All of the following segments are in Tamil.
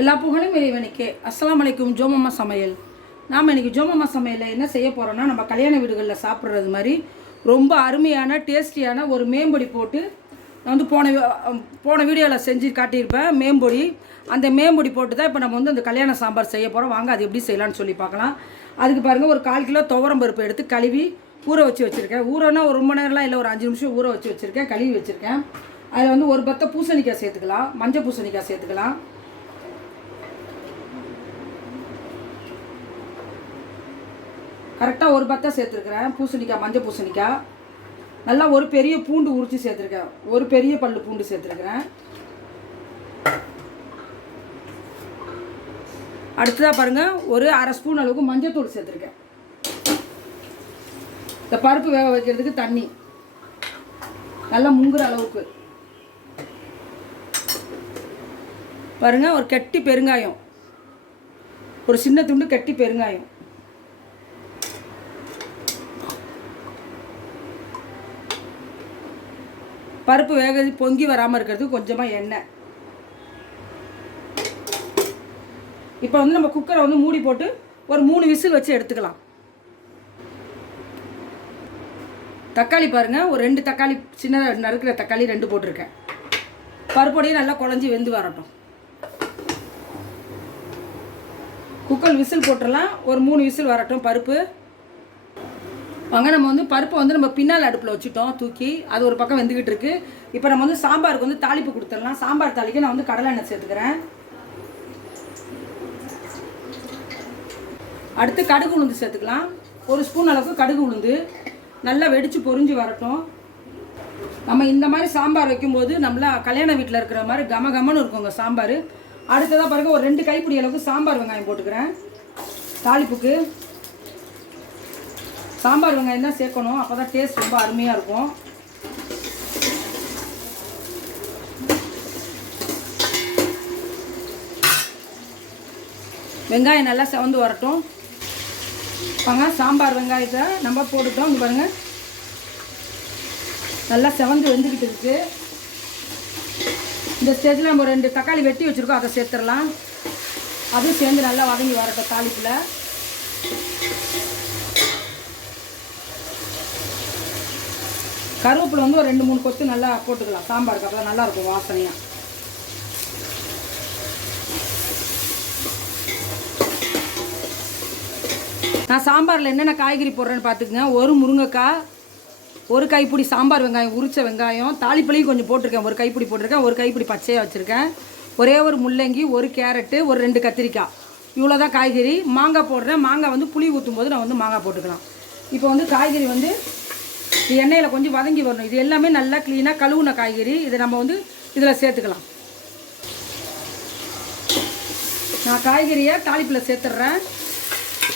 எல்லா புகழும் இறைவனுக்கே. அஸ்ஸலாமு அலைக்கும். ஜோமம்மா சமையல். நாம் இன்றைக்கி ஜோமம்மா சமையலில் என்ன செய்ய போகிறோன்னா, நம்ம கல்யாண வீடுகளில் சாப்பிட்றது மாதிரி ரொம்ப அருமையான டேஸ்டியான ஒரு மேம்பொடி போட்டு நான் வந்து போன வீடியோவில் செஞ்சு காட்டியிருப்பேன். மேம்பொடி, அந்த மேம்பொடி போட்டு தான் இப்போ நம்ம வந்து அந்த கல்யாண சாம்பார் செய்ய போகிறோம். வாங்க அது எப்படி செய்யலான்னு சொல்லி பார்க்கலாம். அதுக்கு பாருங்கள், ஒரு 1/4 கிலோ துவரம் பருப்பு எடுத்து கழுவி ஊற வச்சுருக்கேன். ஊறனா ஒரு ரொம்ப நேரம்லாம் இல்லை, ஒரு 5 நிமிஷம் ஊற வச்சுருக்கேன். கழுவி வச்சுருக்கேன். அதில் வந்து ஒரு பத்தை பூசணிக்காய் சேர்த்துக்கலாம், மஞ்சள் பூசணிக்காய் சேர்த்துக்கலாம். கரெக்டாக ஒரு பத்தை சேர்த்துருக்குறேன் பூசணிக்காய், மஞ்சள் பூசணிக்காய். நல்லா ஒரு பெரிய பூண்டு உரித்து சேர்த்துருக்கேன், ஒரு பெரிய பல்லு பூண்டு சேர்த்துருக்குறேன். அடுத்ததாக பாருங்கள், ஒரு 1/2 ஸ்பூன் அளவுக்கு மஞ்சள் சேர்த்துருக்கேன். இந்த பருப்பு வேக வைக்கிறதுக்கு தண்ணி நல்லா முங்குற அளவுக்கு பாருங்கள். ஒரு கெட்டி பெருங்காயம், ஒரு சின்ன துண்டு கெட்டி பெருங்காயம். பருப்பு வேக பொங்கி வராமல் இருக்கிறதுக்கு கொஞ்சமாக எண்ணெய். இப்போ வந்து நம்ம குக்கரை வந்து மூடி போட்டு ஒரு 3 விசில் வச்சு எடுத்துக்கலாம். தக்காளி பாருங்கள், ஒரு 2 தக்காளி, சின்ன நறுக்கிற தக்காளி 2 போட்டிருக்கேன். பருப்போடையே நல்லா குழஞ்சி வெந்து வரட்டும். குக்கர் விசில் போட்டுடலாம், ஒரு 3 விசில் வரட்டும் பருப்பு. வாங்க, நம்ம வந்து பருப்பை வந்து நம்ம பின்னால் அடுப்பில் வச்சுட்டோம் தூக்கி, அது ஒரு பக்கம் வெந்துக்கிட்டு இருக்கு. இப்போ நம்ம வந்து சாம்பாருக்கு வந்து தாளிப்பு கொடுத்துடலாம். சாம்பார் தாளிக்க நான் வந்து கடலை எண்ணெய் சேர்த்துக்கிறேன். அடுத்து கடுகு உளுந்து சேர்த்துக்கலாம். 1 ஸ்பூன் அளவுக்கு கடுகு உளுந்து நல்லா வெடித்து பொரிஞ்சு வரட்டும். நம்ம இந்த மாதிரி சாம்பார் வைக்கும்போது நம்மளா கல்யாண வீட்டில் இருக்கிற மாதிரி கமகமன்னு இருக்குங்க சாம்பார். அடுத்ததாக பாருங்கள், ஒரு 2 கைப்பிடி அளவுக்கு சாம்பார் வெங்காயம் போட்டுக்கிறேன். தாளிப்புக்கு சாம்பார் வெங்காயம் தான் சேர்க்கணும், அப்போ தான் டேஸ்ட் ரொம்ப அருமையாக இருக்கும். வெங்காயம் நல்லா செவந்து வரட்டும். வாங்க, சாம்பார் வெங்காயத்தை நம்ம போட்டுட்டோம். இங்கே பாருங்கள், நல்லா செவந்து வெந்துக்கிட்டு இருக்குது. இந்த ஸ்டேஜில் நம்ம 2 தக்காளி வெட்டி வச்சுருக்கோம், அதை சேர்த்துடலாம். அதுவும் சேர்ந்து நல்லா வதங்கி வரட்டும் தாளிப்பில். கருவேப்பிலை வந்து ஒரு 2-3 கொத்து நல்லா போட்டுக்கலாம் சாம்பாருக்கு, அப்போ தான் நல்லாயிருக்கும் வாசனையாக. நான் சாம்பாரில் என்னென்ன காய்கறி போடுறேன்னு பார்த்துக்குங்க. ஒரு முருங்கைக்காய், ஒரு கைப்பிடி சாம்பார் வெங்காயம், உரிச்ச வெங்காயம், தாளிப்புலையும் கொஞ்சம் போட்டிருக்கேன், ஒரு கைப்பிடி போட்டிருக்கேன். ஒரு கைப்பிடி பச்சையாக வச்சுருக்கேன். ஒரே ஒரு முள்ளங்கி, ஒரு கேரட்டு, ஒரு 2 கத்திரிக்காய். இவ்வளோ தான் காய்கறி. மாங்காய் போடுறேன். மாங்காய் வந்து புளி ஊற்றும் போது நான் வந்து மாங்காய் போட்டுக்கலாம். இப்போ வந்து காய்கறி வந்து எண்ணெயில் கொஞ்சம் வதங்கி வரணும். இது எல்லாமே நல்லா க்ளீனாக கழுவுன காய்கறி. இதை நம்ம வந்து இதில் சேர்த்துக்கலாம். நான் காய்கறியை தாளிப்பில் சேர்த்துட்றேன்.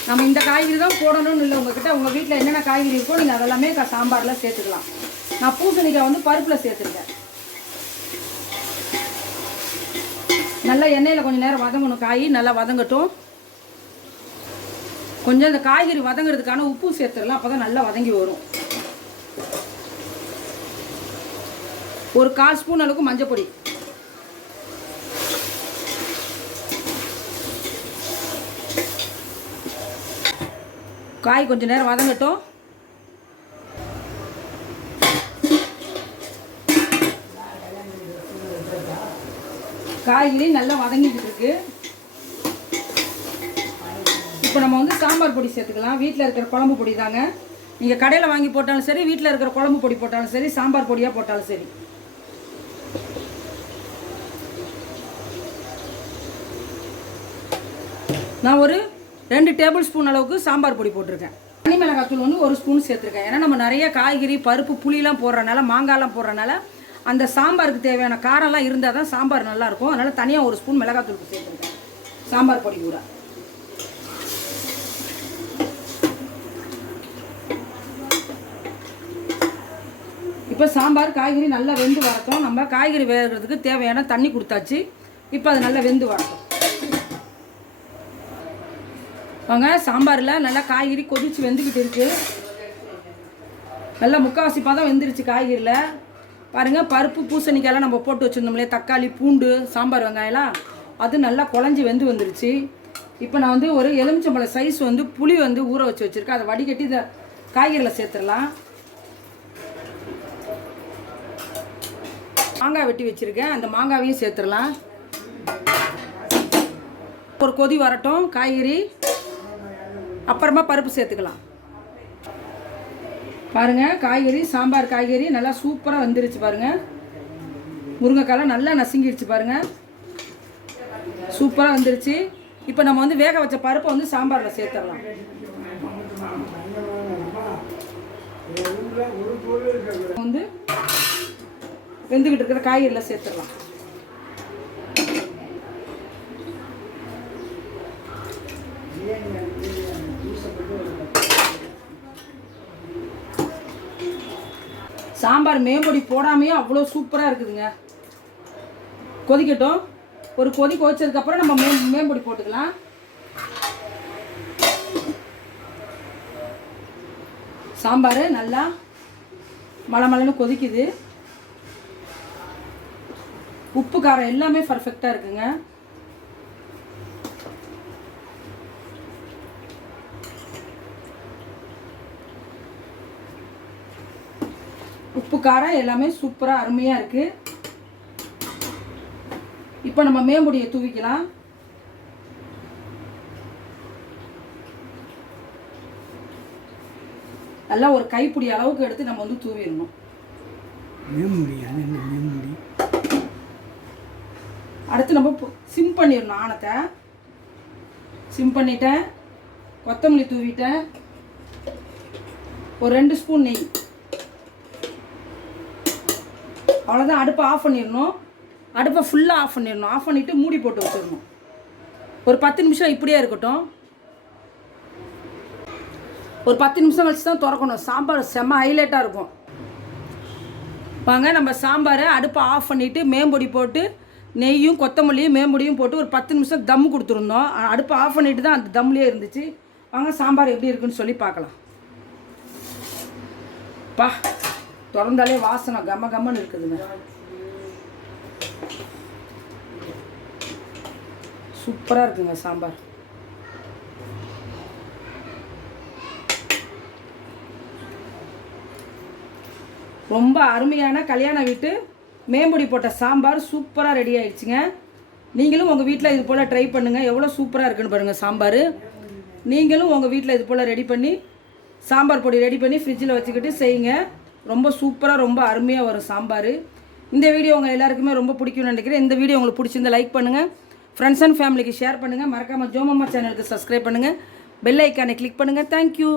நம்ம இந்த காய்கறி தான் போடணும்னு இல்லை, உங்கள்கிட்ட உங்கள் வீட்டில் என்னென்ன காய்கறி இருக்கோ நீங்கள் அதெல்லாமே சாம்பாரில் சேர்த்துக்கலாம். நான் பூசணிக்காய் வந்து பருப்பில் சேர்த்துருக்கேன். நல்லா எண்ணெயில் கொஞ்சம் நேரம் வதங்கணும். காய் நல்லா வதங்கட்டும். கொஞ்சம் இந்த காய்கறி வதங்கிறதுக்கான உப்பு சேர்த்துடலாம், அப்போ தான் நல்லா வதங்கி வரும். ஒரு 1/4 ஸ்பூன் அளவுக்கு மஞ்சள் பொடி. காய் கொஞ்சம் நேரம் வதங்கட்டும். காய்கறி நல்லா வதங்கிட்டு இருக்கு. இப்போ நம்ம வந்து சாம்பார் பொடி சேர்த்துக்கலாம். வீட்டில் இருக்கிற குழம்பு பொடி தாங்க. நீங்கள் கடையில் வாங்கி போட்டாலும் சரி, வீட்டில் இருக்கிற குழம்பு பொடி போட்டாலும் சரி, சாம்பார் பொடியாக போட்டாலும் சரி. நான் ஒரு 2 டேபிள் ஸ்பூன் அளவுக்கு சாம்பார் பொடி போட்டிருக்கேன். தனி மிளகாத்தூள் வந்து 1 ஸ்பூன் சேர்த்துருக்கேன். ஏன்னா நம்ம நிறைய காய்கறி, பருப்பு, புளிலாம் போடுறனால, மாங்காய்லாம் போடுறனால அந்த சாம்பாருக்கு தேவையான காரம்லாம் இருந்தால் தான் சாம்பார் நல்லாயிருக்கும். அதனால் தனியாக 1 ஸ்பூன் மிளகாத்தூள் சேர்த்துருக்கேன் சாம்பார் பொடி கூட. இப்போ சாம்பார் காய்கறி நல்லா வெந்து வரட்டும். நம்ம காய்கறி வேகிறதுக்கு தேவையான தண்ணி கொடுத்தாச்சு. இப்போ அது நல்லா வெந்து வரட்டும். வாங்க, சாம்பாரில் நல்லா காய்கறி கொதிச்சு வெந்துக்கிட்டு இருக்குது. நல்லா முக்கால்வாசி பதம் வெந்துருச்சு காய்கறியில். பாருங்கள், பருப்பு பூசணிக்காயெல்லாம் நம்ம போட்டு வச்சுருந்தோம்லையே, தக்காளி, பூண்டு, சாம்பார் வெங்காயம்லாம் அது நல்லா குழஞ்சி வந்துருச்சு. இப்போ நான் வந்து ஒரு எலுமிச்சம்பழம் சைஸ் வந்து புளி வந்து ஊற வச்சு வச்சுருக்கேன். அதை வடிகட்டி இந்த காய்கறியில் சேர்த்துடலாம். மாங்காய் வெட்டி வச்சுருக்கேன், அந்த மாங்காவையும் சேர்த்துடலாம். ஒரு கொதி வரட்டும் காய்கறி, அப்புறமா பருப்பு சேர்த்துக்கலாம். பாருங்கள், காய்கறி சாம்பார் காய்கறி நல்லா சூப்பராக வந்துருச்சு. பாருங்கள், முருங்கைக்காய் நல்லா நசுங்கிடுச்சு. பாருங்கள், சூப்பராக வந்துருச்சு. இப்போ நம்ம வந்து வேக வச்ச பருப்பை வந்து சாம்பாரில் சேர்த்துடலாம். வந்து வெந்துக்கிட்டு இருக்கிற காய்கறியில் சேர்த்துடலாம். சாம்பார் மேம்பொடி போடாமையும் அவ்வளோ சூப்பராக இருக்குதுங்க. கொதிக்கட்டும். ஒரு கொதி கொதிச்சதுக்கப்புறம் நம்ம மேம்பொடி போட்டுக்கலாம். சாம்பார் நல்லா மலமலன்னு கொதிக்குது. உப்பு காரம் எல்லாமே பர்ஃபெக்டாக இருக்குங்க. உப்பு காரம் எல்லாமே சூப்பராக அருமையாக இருக்குது. இப்போ நம்ம மேம்பொடியை தூவிக்கலாம். நல்லா ஒரு கைப்பிடி அளவுக்கு எடுத்து நம்ம வந்து தூவிடணும். அடுத்து நம்ம சிம் பண்ணிடணும். ஆனத்தை சிம் பண்ணிட்டேன், கொத்தமல்லி தூவிட்டேன், ஒரு 2 ஸ்பூன் நெய், அவ்வளோதான். அடுப்பை ஆஃப் பண்ணிடணும். அடுப்பை ஃபுல்லாக ஆஃப் பண்ணிடணும். ஆஃப் பண்ணிவிட்டு மூடி போட்டு வச்சிடணும். ஒரு 10 நிமிஷம் இப்படியே இருக்கட்டும். ஒரு 10 நிமிஷம் கழிச்சு தான் திறக்கணும். சாம்பார் செம்ம ஹைலைட்டாக இருக்கும். வாங்க, நம்ம சாம்பாரை அடுப்பை ஆஃப் பண்ணிவிட்டு மேம்பொடி போட்டு நெய்யும் கொத்தமல்லியும் மேம்பொடியும் போட்டு ஒரு 10 நிமிஷம் தம்மு கொடுத்துருந்தோம். அடுப்பை ஆஃப் பண்ணிட்டு தான் அந்த தம்லேயே இருந்துச்சு. வாங்க சாம்பார் எப்படி இருக்குன்னு சொல்லி பார்க்கலாம். பா, திறந்தாலே வாசனை கம கம்மன்னு இருக்குதுங்க. சூப்பராக இருக்குங்க சாம்பார். ரொம்ப அருமையான கல்யாண வீட்டு மேம்பொடி போட்ட சாம்பார் சூப்பராக ரெடி ஆயிடுச்சுங்க. நீங்களும் உங்கள் வீட்டில் இது போல் ட்ரை பண்ணுங்கள். எவ்வளோ சூப்பராக இருக்குன்னு பாருங்கள் சாம்பார். நீங்களும் உங்கள் வீட்டில் இது போல் ரெடி பண்ணி சாம்பார் பொடி ரெடி பண்ணி ஃப்ரிட்ஜில் வச்சுக்கிட்டு செய்யுங்க. ரொம்ப சூப்பராக ரொம்ப அருமையாக வரும் சாம்பார். இந்த வீடியோ உங்கள் எல்லாருக்குமே ரொம்ப பிடிக்கும்னு நினைக்கிறேன். இந்த வீடியோ உங்களுக்கு பிடிச்சிருந்தா லைக் பண்ணுங்கள், ஃப்ரெண்ட்ஸ் அண்ட் ஃபேமிலிக்கு ஷேர் பண்ணுங்கள். மறக்காமல் ஜோமம்மா சேனலுக்கு சப்ஸ்கிரைப் பண்ணுங்கள், பெல் ஐக்கானை கிளிக் பண்ணுங்கள். தேங்க்யூ.